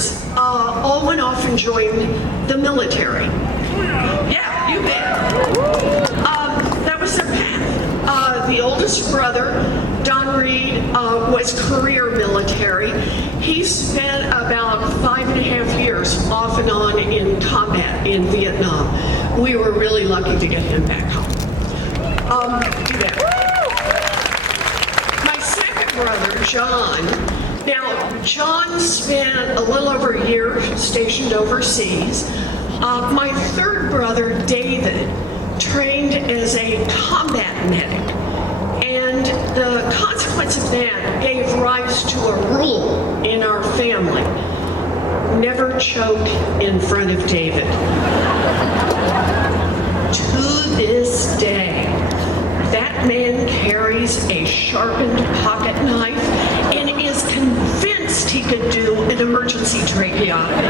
brothers all went off and joined the military. Yeah, you bet. That was their path. The oldest brother, Don Reed, was career military. He spent about 5.5 years off and on in combat in Vietnam. We were really lucky to get him back home. You bet. My second brother, John. Now, John spent a little over a year stationed overseas. My third brother, David, trained as a combat medic. And the consequence of that gave rise to a rule in our family: never choke in front of David. To this day, that man carries a sharpened pocket knife and is convinced he could do an emergency tracheotomy.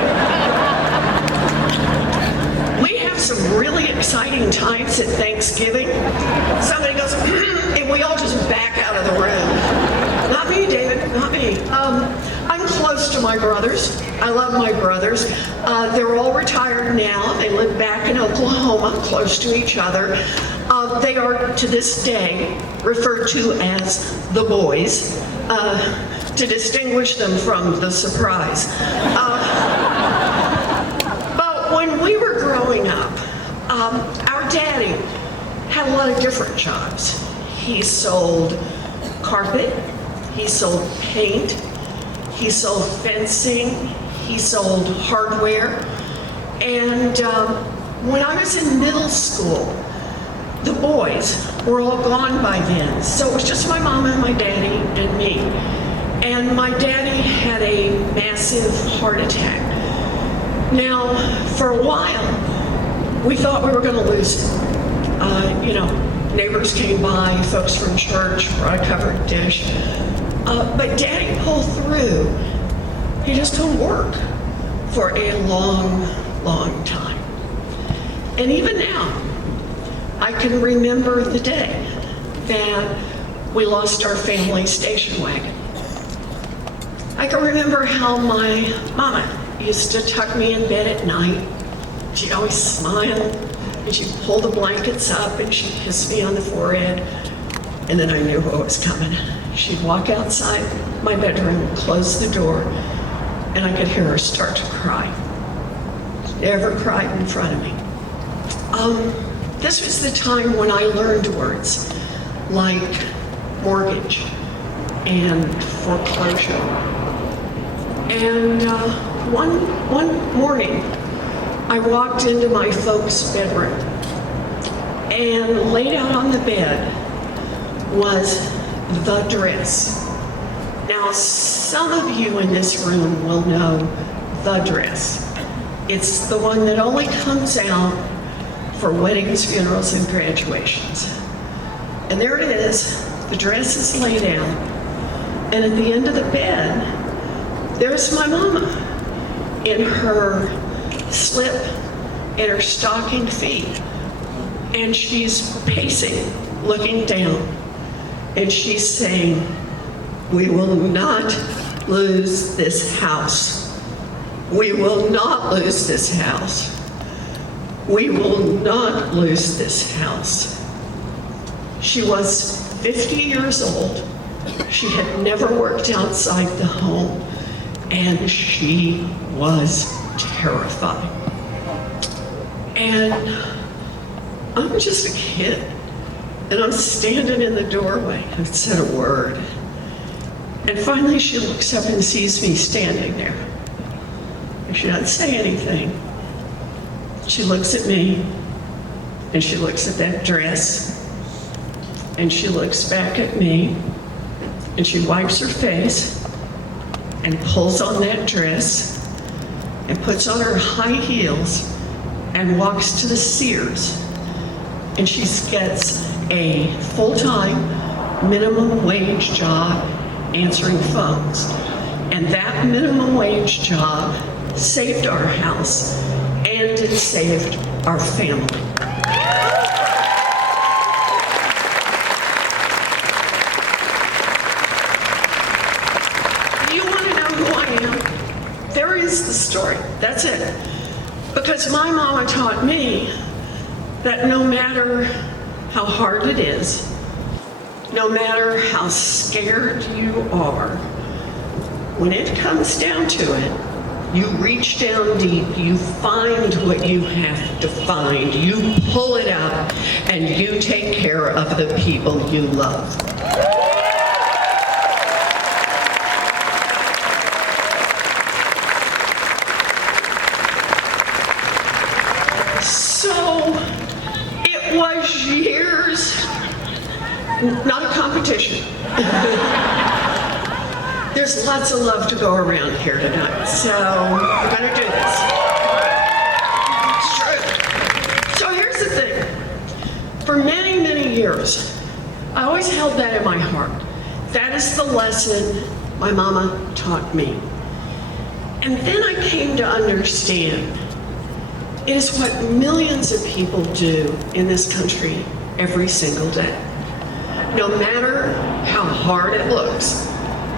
We have some really exciting times at Thanksgiving. Somebody goes, and we all just back out of the room. Not me, David, not me. I'm close to my brothers. I love my brothers. They're all retired now. They live back in Oklahoma, close to each other. They are, to this day, referred to as the boys, to distinguish them from the surprise. But when we were growing up, our daddy had a lot of different jobs. He sold carpet, he sold paint, he sold fencing, he sold hardware. And when I was in middle school, the boys were all gone by then. So it was just my mom and my daddy and me. And my daddy had a massive heart attack. Now, for a while, we thought we were going to lose him. Neighbors came by, folks from church, brought a covered dish. But Daddy pulled through. He just couldn't work for a long, long time. And even now, I can remember the day that we lost our family station wagon. I can remember how my mama used to tuck me in bed at night. She'd always smile, and she'd pull the blankets up, and she'd kiss me on the forehead, and then I knew what was coming. She'd walk outside my bedroom, close the door, and I could hear her start to cry. Never cried in front of me. This was the time when I learned words like mortgage and foreclosure. And one morning, I walked into my folks' bedroom, and laid out on the bed was the dress. Now, some of you in this room will know the dress. It's the one that only comes out for weddings, funerals, and graduations. And there it is. The dress is laid out. And at the end of the bed, there's my mama in her slip and her stockinged feet. And she's pacing, looking down. And she's saying, "We will not lose this house. We will not lose this house. We will not lose this house." She was 50 years old. She had never worked outside the home, and she was terrified. And I'm just a kid, and I'm standing in the doorway. I haven't said a word. And finally she looks up and sees me standing there. And she doesn't say anything. She looks at me, and she looks at that dress, and she looks back at me, and she wipes her face and pulls on that dress and puts on her high heels and walks to the Sears, and she gets a full-time minimum wage job answering phones. And that minimum wage job saved our house, and it saved our family. You want to know who I am? There is is the story. That's it. Because my mama taught me that no matter how hard it is, no matter how scared you are, when it comes down to it, you reach down deep, you find what you have to find, you pull it out, and you take care of the people you love. So, it was years, not a competition. There's lots of love to go around here tonight, so we're gonna do this. It's true. So here's the thing. For many, many years, I always held that in my heart. That is the lesson my mama taught me. And then I came to understand it is what millions of people do in this country every single day. No matter how hard it looks,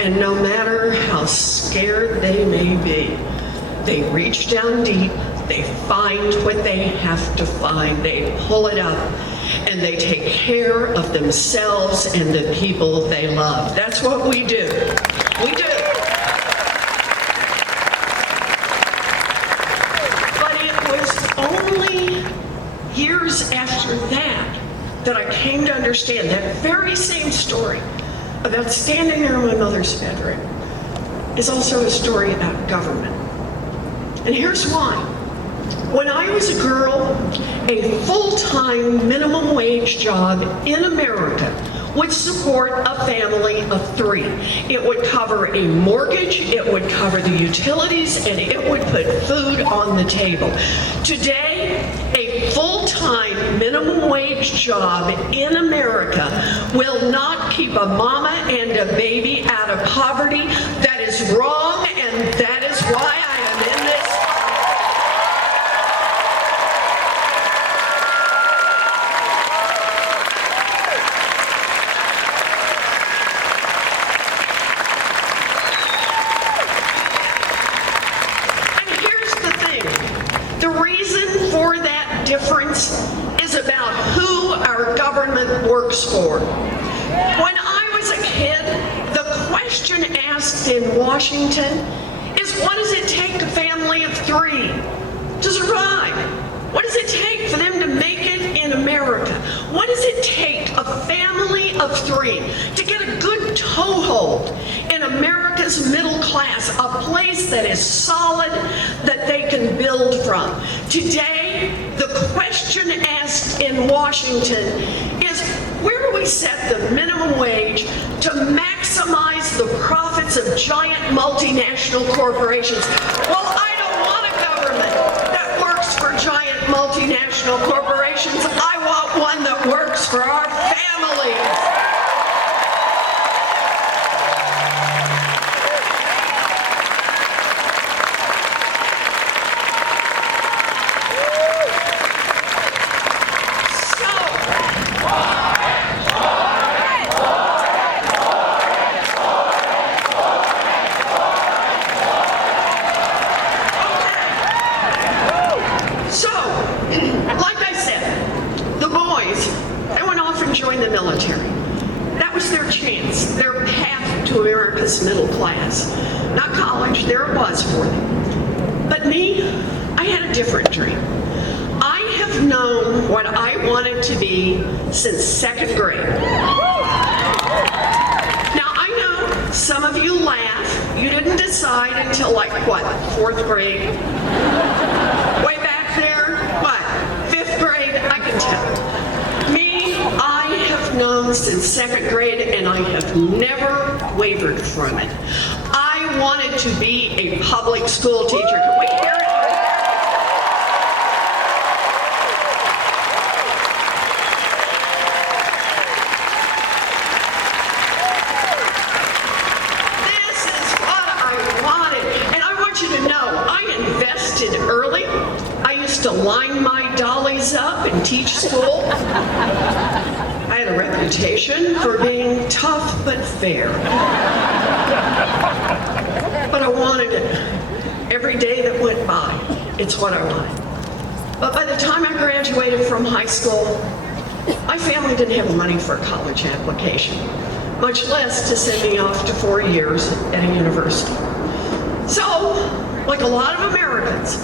and no matter how scared they may be, they reach down deep, they find what they have to find, they pull it up, and they take care of themselves and the people they love. That's what we do. We do. But it was only years after that I came to understand that very same story about standing there in my mother's bedroom is also a story about government. And here's why. When I was a girl, a full-time minimum wage job in America would support a family of 3. It would cover a mortgage, it would cover the utilities, and it would put food on the table. Today, a full-time minimum wage job in America will not keep a mama and a baby out of poverty. That is wrong, and that is why I am in this. Difference is about who our government works for. When I was a kid, the question asked in Washington is, what does it take a family of 3 to survive? What does it take for them to make it in America? What does it take a family of 3 to get a good toehold in America's middle class, a place that is solid, that they can build from? Today, the question asked in Washington is, where do we set the minimum wage to maximize the profits of giant multinational corporations? Well, I don't want a government that works for giant multinational corporations. I want one that works for our families. Middle class. Not college, there it was for them. But me, I had a different dream. I have known what I wanted to be since 2nd grade. Now, I know some of you laugh. You didn't decide until like, what, 4th grade? Way back there? What, 5th grade? I can tell. Me, I have known since 2nd grade, and I have never wavered from it. I wanted to be a public school teacher. Can we hear it? This is what I wanted. And I want you to know, I invested early. I used to line my dollies up and teach school. I had a reputation for being tough but fair. But I wanted it. Every day that went by, it's what I wanted. But by the time I graduated from high school, my family didn't have the money for a college application, much less to send me off to 4 years at a university. So, like a lot of Americans,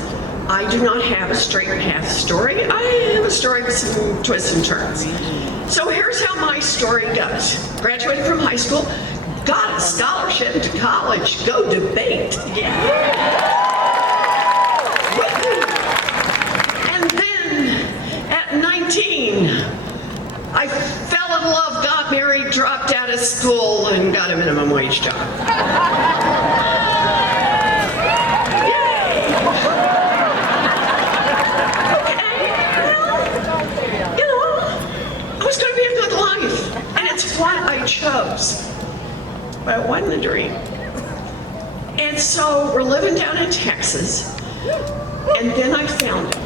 I do not have a straight path story. I have a story with some twists and turns. So here's how my story goes. Graduated from high school, got a scholarship to college, go debate. Yeah. And then at 19, I fell in love, got married, dropped out of school, and got a minimum wage job. What I chose, but it wasn't a dream. And so we're living down in Texas, and then I found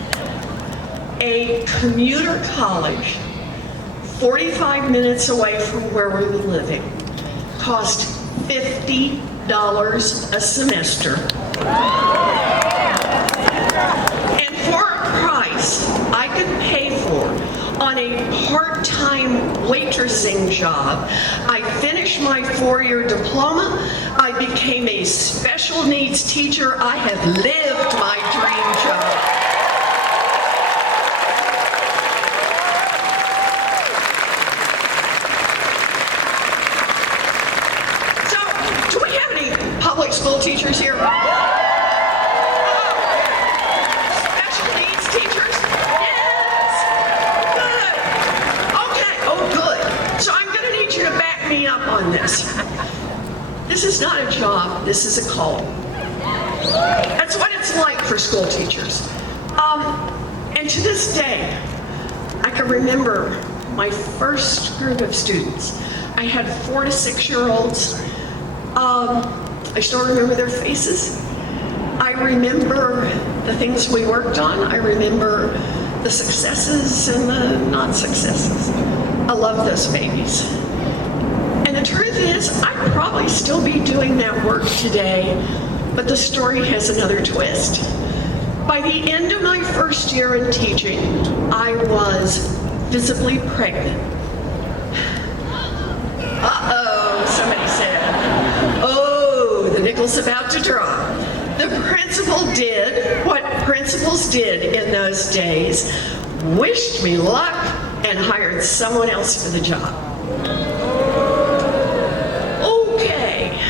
a commuter college 45 minutes away from where we were living. Cost $50 a semester. And for a price I could pay for on a part-time waitressing job, I finished my 4-year diploma. I became a special needs teacher. I have lived my dream job. So, do we have any public school teachers here? On this. This is not a job, this is a call. That's what it's like for school teachers. And to this day, I can remember my first group of students. I had 4 to 6-year-olds. I still remember their faces. I remember the things we worked on. I remember the successes and the non-successes. I love those babies. And the truth is, I'd probably still be doing that work today, but the story has another twist. By the end of my first year in teaching, I was visibly pregnant. Uh-oh, somebody said. Oh, the nickel's about to drop. The principal did what principals did in those days, wished me luck, and hired someone else for the job.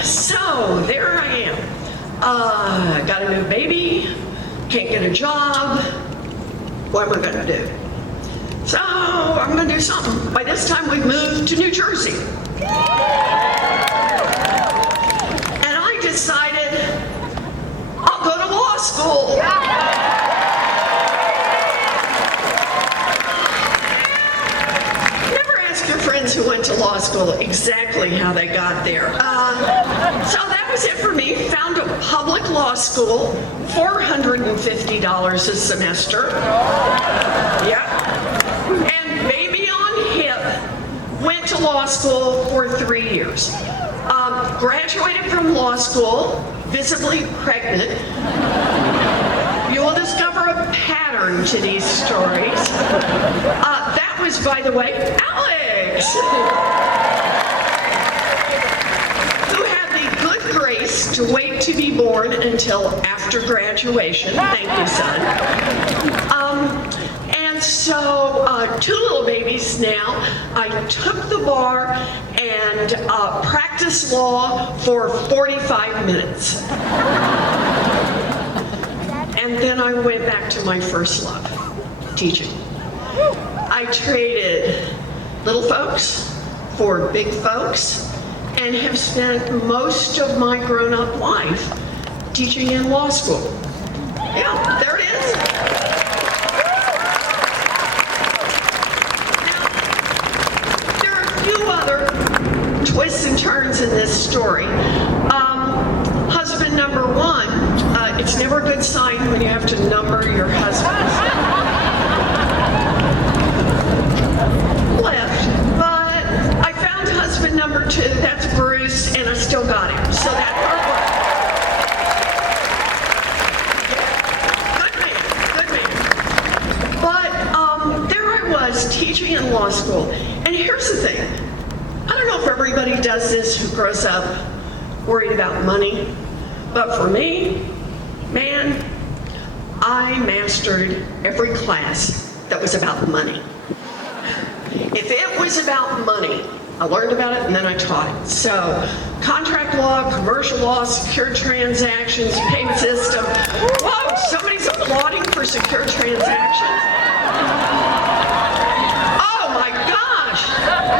So there I am. Got a new baby, can't get a job. What am I going to do? So I'm going to do something. By this time we've moved to New Jersey. And I decided I'll go to law school. Friends who went to law school exactly how they got there. So that was it for me. Found a public law school, $450 a semester. Yep. And baby on hip, went to law school for 3 years. Graduated from law school, visibly pregnant. You will discover a pattern to these stories. That was, by the way, Alex, who had the good grace to wait to be born until after graduation. Thank you, son. And so, 2 little babies now. I took the bar and practiced law for 45 minutes. And then I went back to my first love, teaching. I traded little folks for big folks and have spent most of my grown-up life teaching in law school. Yeah, there it is. Now, there are a few other twists and turns in this story. Husband number 1, it's never a good sign when you have to number your husbands. Left, but I found husband number 2, that's Bruce, and I still got him, so that part teaching in law school. And here's the thing. I don't know if everybody does this who grows up worried about money, but for me, man, I mastered every class that was about money. If it was about money, I learned about it and then I taught it. So, contract law, commercial law, secure transactions, payment system. Whoa, somebody's applauding for secure transactions? Oh my gosh,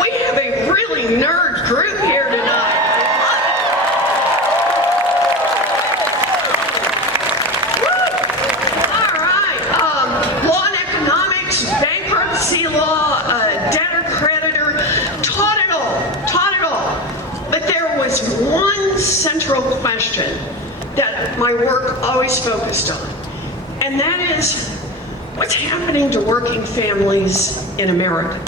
we have a really nerd group here tonight. All right, law and economics, bankruptcy law, debtor creditor, taught it all. But there was one central question that my work always focused on, and that is, what's happening to working families in America?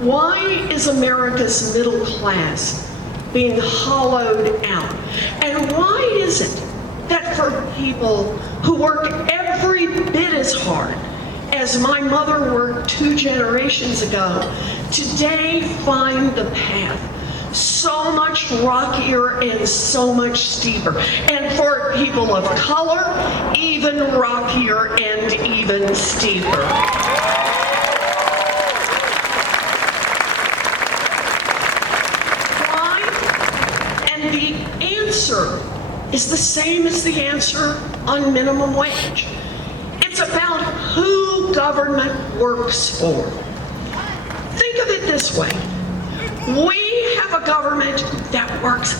Why is America's middle class being hollowed out? And why is it that for people who work every bit as hard as my mother worked 2 generations ago, today find the path so much rockier and so much steeper? And for people of color, even rockier and even steeper. Why? And the answer is the same as the answer on minimum wage. It's about who government works for. Think of it this way. We have a government that works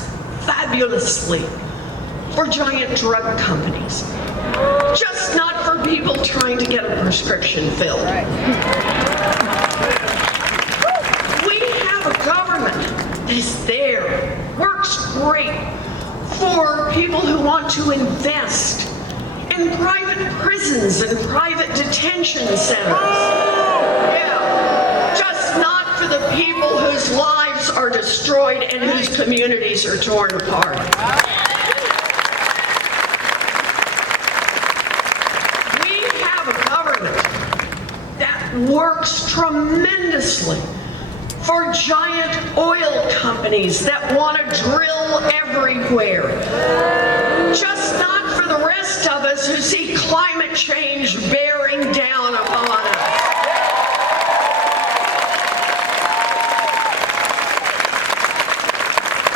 fabulously for giant drug companies, just not for people trying to get a prescription filled. We have a government that is there, works great for people who want to invest in private prisons and private detention centers. Yeah, just not for the people whose lives are destroyed and whose communities are torn apart. We have a government that works tremendously for giant oil companies that want to drill everywhere. Just not for the rest of us who see climate change bearing down upon us.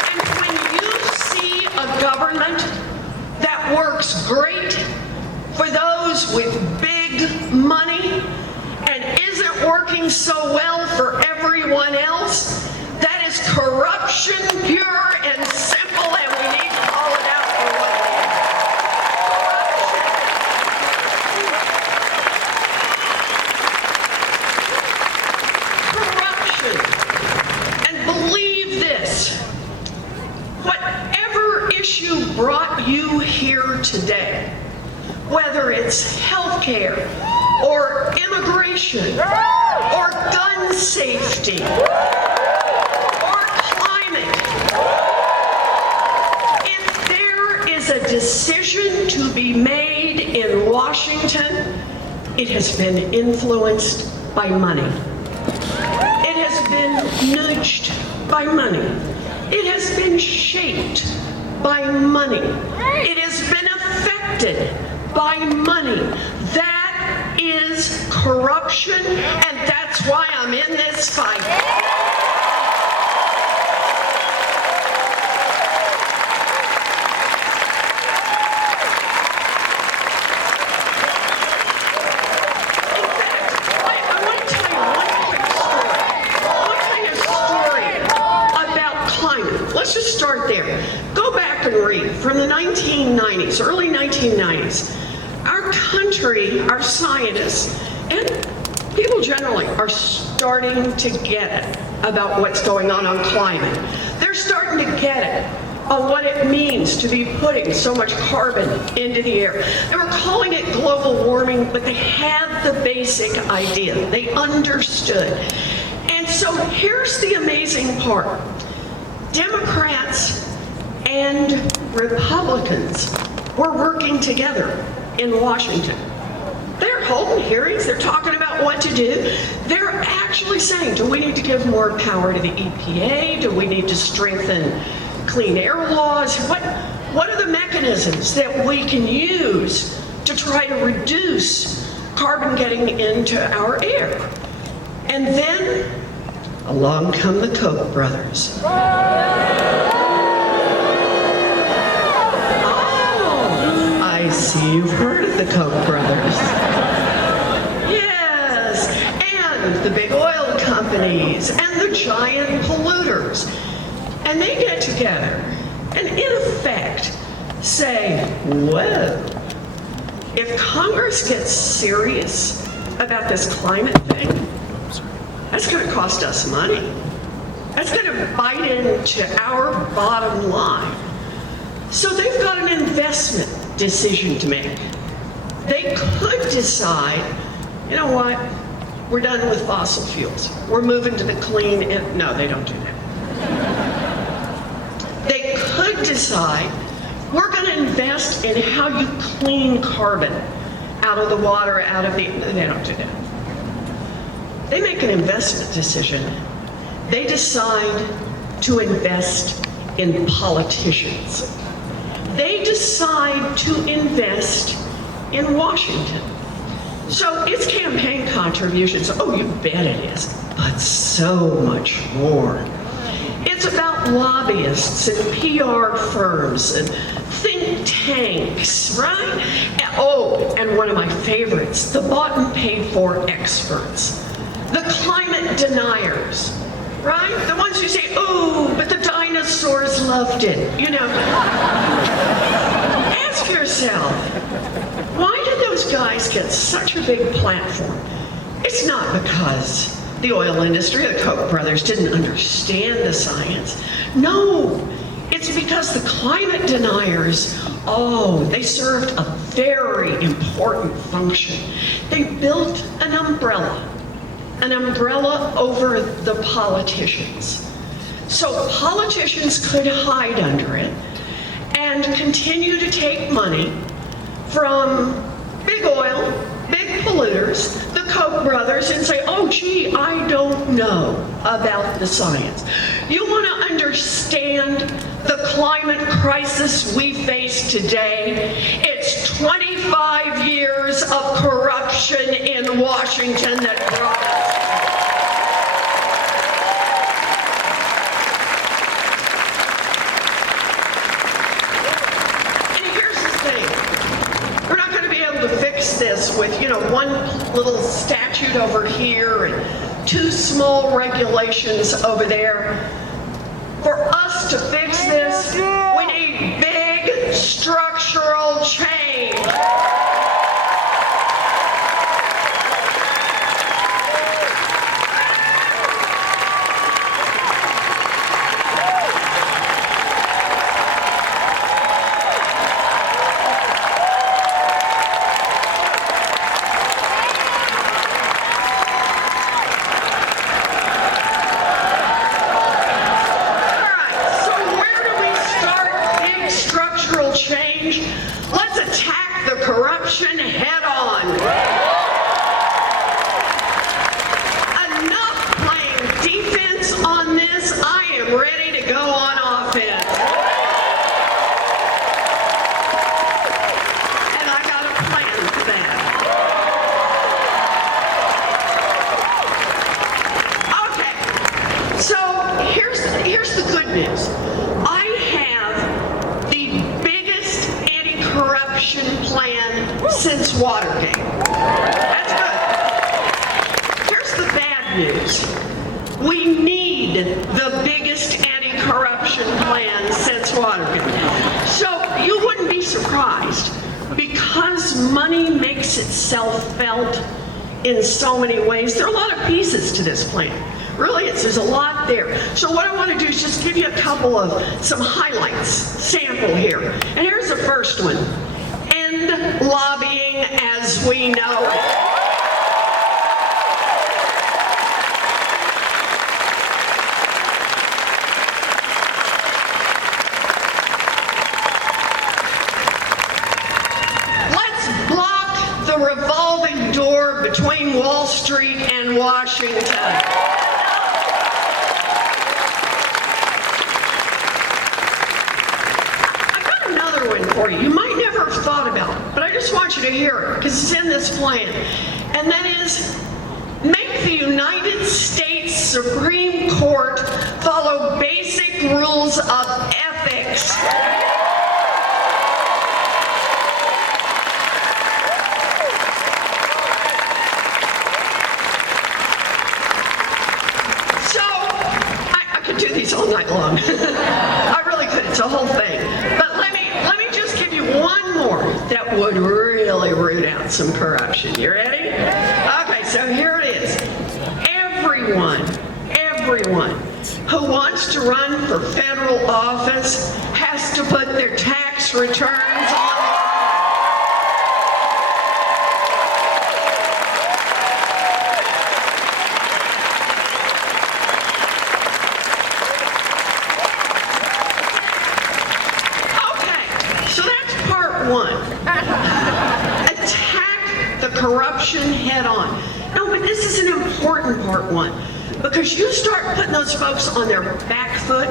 And when you see a government that works great for those with big money and isn't working so well for everyone else, that is corruption pure and simple, and we need to call it out for what it is. Corruption. And believe this, whatever issue brought you here today, whether it's healthcare or immigration or gun safety or climate, if there is a decision to be made in Washington, it has been influenced by money. It has been nudged by money. It has been shaped by money. It has been affected by money. That is corruption, and that's why I'm in this fight. I want to tell you one quick story. I want to tell you a story about climate. Let's just start there. Go back and read from the 1990s, early 1990s. Our country, our scientists, and people generally are starting to get it about what's going on climate. They're starting to get it on what it means to be putting so much carbon into the air. They were calling it global warming, but they had the basic idea. They understood. And so here's the amazing part. Democrats and Republicans were working together in Washington. They're holding hearings, they're talking about what to do. They're actually saying, do we need to give more power to the EPA? Do we need to strengthen clean air laws? What are the mechanisms that we can use to try to reduce carbon getting into our air? And then along come the Koch brothers. Oh, I see you've heard of the Koch brothers. Yes, and the big oil companies and the giant polluters. And they get together and in effect say, whoa, if Congress gets serious about this climate thing, that's going to cost us money. That's going to bite into our bottom line. So they've got an investment decision to make. They could decide, you know what, we're done with fossil fuels. We're moving to the clean, no, they don't do that. They could decide, we're going to invest in how you clean carbon out of the water, they don't do that. They make an investment decision. They decide to invest in politicians. They decide to invest in Washington. So it's campaign contributions. Oh, you bet it is. But so much more. It's about lobbyists and PR firms and think tanks, right? Oh, and one of my favorites, the bought and paid for experts. The climate deniers, right? The ones who say, oh, but the dinosaurs loved it, you know. Ask yourself, why did those guys get such a big platform? It's not because the oil industry, the Koch brothers, didn't understand the science. No, it's because the climate deniers, oh, they served a very important function. They built an umbrella over the politicians. So politicians could hide under it and continue to take money from big oil, big polluters, the Koch brothers, and say, oh gee, I don't know about the science. You want to understand the climate crisis we face today? It's 25 years of corruption in Washington that brought us. This with, you know, one little statute over here and two small regulations over there. For us to fix this, we need big structural change. Let's attack the corruption head on. Enough playing defense on this. I am ready to go on offense. And I got a plan for that. Okay, so here's the good news. I have the biggest anti-corruption plan since Watergate. That's good. Here's the bad news. We need the biggest anti-corruption plan since Watergate. So you wouldn't be surprised, because money makes itself felt in so many ways. There are a lot of pieces to this plan. Really, there's a lot there. So what I want to do is just give you a couple of some highlights, sample here. And here's the first one. End lobbying as we know it. Let's block the revolving door between Wall Street and Washington. For you. You might never have thought about it, but I just want you to hear it because it's in this plan. And that is, make the United States Supreme Court follow basic rules of ethics. So, I could do these all night long. I really could. It's a whole thing. But let me just give you one more that would really root out some corruption. You ready? Okay, so here it is. Everyone who wants to run for federal office has to put their tax returns on. One, attack the corruption head on. No, but this is an important part one, because you start putting those folks on their back foot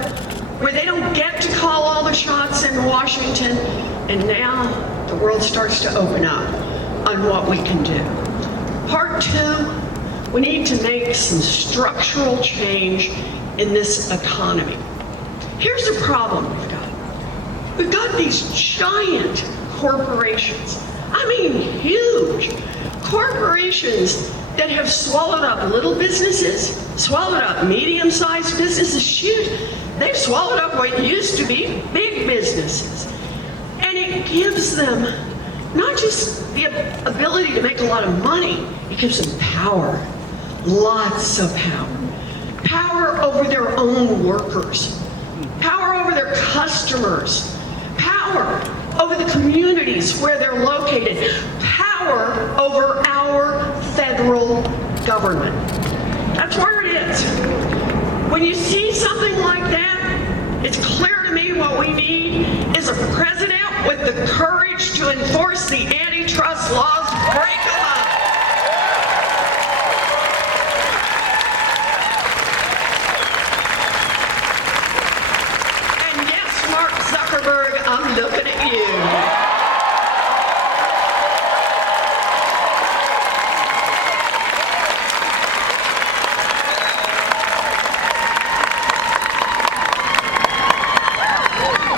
where they don't get to call all the shots in Washington, and now the world starts to open up on what we can do. Part two, we need to make some structural change in this economy. Here's the problem we've got. We've got these giant corporations. I mean, huge corporations that have swallowed up little businesses, swallowed up medium-sized businesses. Shoot, they've swallowed up what used to be big businesses. And it gives them not just the ability to make a lot of money, it gives them power, lots of power. Power over their own workers, power over their customers, power over the communities where they're located, power over our federal government. That's where it is. When you see something like that, it's clear to me what we need is a president with the courage to enforce the antitrust laws, break them up. I'm looking at you.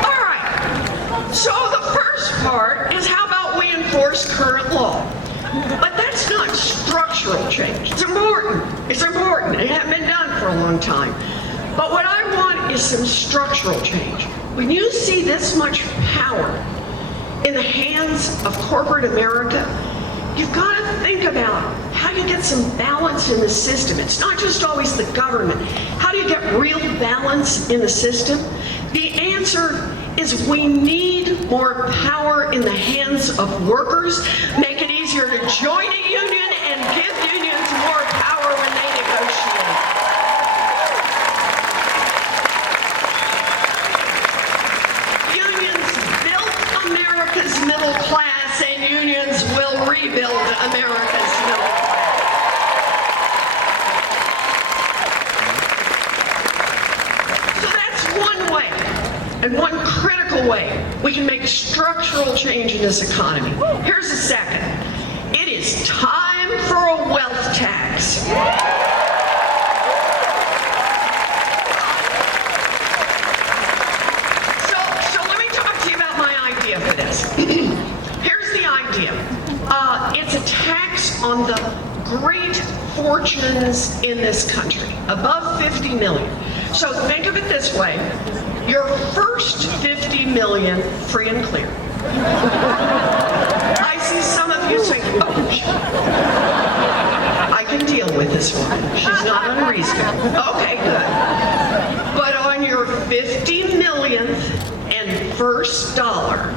All right. So the first part is how about we enforce current law? But that's not structural change. It's important. It's important. It hasn't been done for a long time. But what I want is some structural change. When you see this much power in the hands of corporate America, you've got to think about how you get some balance in the system. It's not just always the government. How do you get real balance in the system? The answer is we need more power in the hands of workers, make it easier to join a union, and give unions more power when they negotiate. America's middle class, and unions will rebuild America's middle class. So that's one way, and one critical way we can make structural change in this economy. Here's a second. It is time for a wealth tax. Here's the idea. It's a tax on the great fortunes in this country, above 50 million. So think of it this way. Your first 50 million, free and clear. I see some of you saying, oh, I can deal with this one. She's not unreasonable. Okay, good. But on your 50 millionth and first dollar,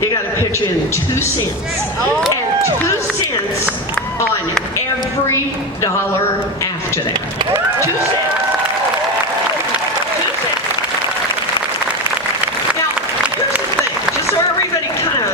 you got to pitch in 2 cents, and 2 cents on every dollar after that. 2 cents.